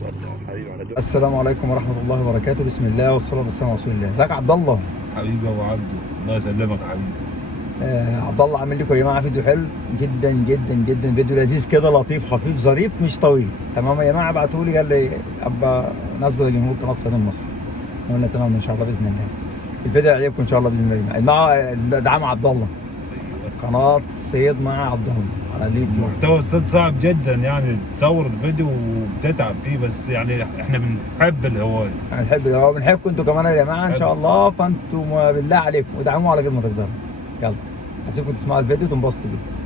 صلى على الحبيب على دول. السلام عليكم ورحمة الله وبركاته. بسم الله والصلاة والسلام على رسول الله. ازيك يا عبد الله؟ حبيبي ابو عبده، الله يسلمك يا حبيبي. عبد الله عامل لكم يا جماعة فيديو حلو جدا جدا جدا، فيديو لذيذ كده، لطيف خفيف ظريف مش طويل. تمام يا جماعة؟ بعتوا لي قال لي ابقى نازله لجمهور قناة صيادين مصر. قلنا تمام ان شاء الله باذن الله. الفيديو يعجبكم ان شاء الله باذن الله. مع دعم عبد الله، قناة صيد مع عبد الله على اليوتيوب. محتوى الصيد صعب جدا، يعني تصور الفيديو وبتتعب فيه، بس يعني احنا بنحب الهوايه. بنحب الهواء، بنحبكم انتوا كمان يا جماعه ان شاء الله. فانتوا بالله عليكم ودعموه على قد ما تقدروا. يلا هسيبكم تسمعوا الفيديو وتنبسطوا بيه.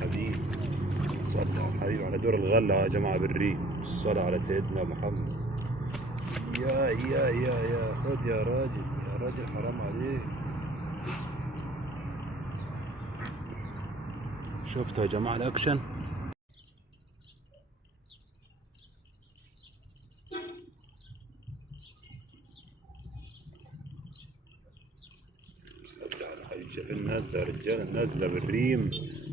حبيبي صلى على الحبيب على دور الغلة يا جماعة بالريم. الصلاة على سيدنا محمد. يا خد يا راجل، يا راجل حرام عليك. شفتوا يا جماعة الأكشن؟ شايف الناس ده رجال، نازله بالريم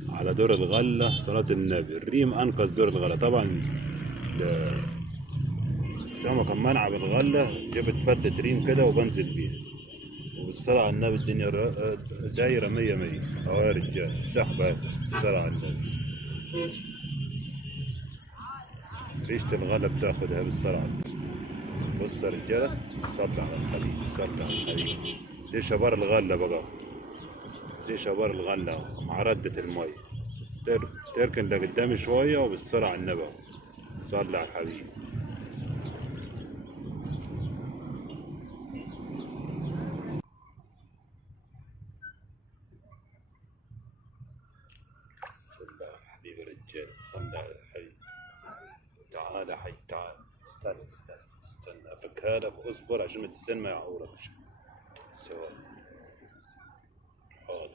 على دور الغله صلاه النبي. الريم انقذ دور الغله طبعا. السمكه منع بالغله، جبت فتة ريم كده وبنزل بيها، وبالصلاه على النبي الدنيا دايره 100 100. اهو يا رجال السحبه، الصلاه على النبي. ريشه الغله بتاخدها بالصلاه على النبي. بص يا رجاله، صلى على الحبيب، صلى على الحبيب. دي شبار الغله بقى، دي شبار الغلة مع ردة المي. تركن لقدام شوية وبالصلاة على النبي. صلى على الحبيب. صلى على الحبيب يا رجال، صلى على الحبيب. تعال يا حي تعال، استنى افكها لك، اصبر عشان ما تستنى ما يعوركش. ثواني. حاضر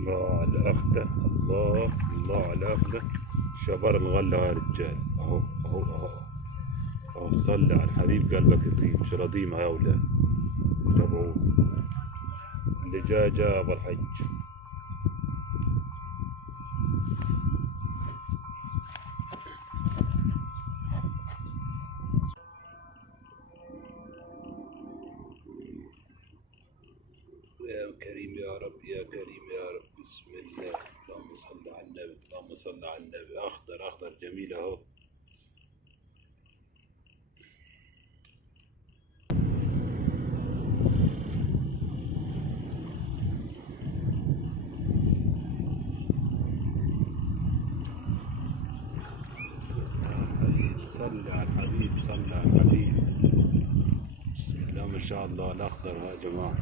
الله على أخته، الله على أخته. شبر الغلة يا رجال. أهو صلي على الحبيب قلبك يطيب. مش رضيمة يا أولاد، تابعوه. اللي جا أبو الحج. يا كريم يا رب، يا كريم يا رب. بسم الله، اللهم صل على النبي، اللهم صل على النبي. أخضر جميل أهو. صل على الحبيب، صل على الحبيب. بسم الله ما شاء الله. الأخضر يا جماعة.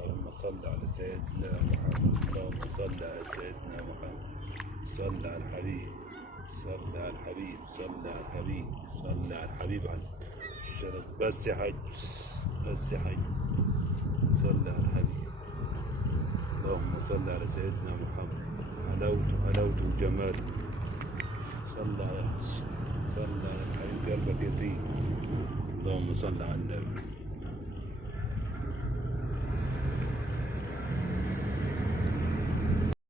اللهم صل على سيدنا محمد، اللهم صل على سيدنا محمد. صل على الحبيب، صل على الحبيب، صل على الحبيب، صل على الحبيب. على الشرط بس يا حج، بس يا حج. صل على الحبيب. اللهم صل على سيدنا محمد. حلاوته وجماله. صل على الحبيب قلبك يطيب. اللهم صل على النبي.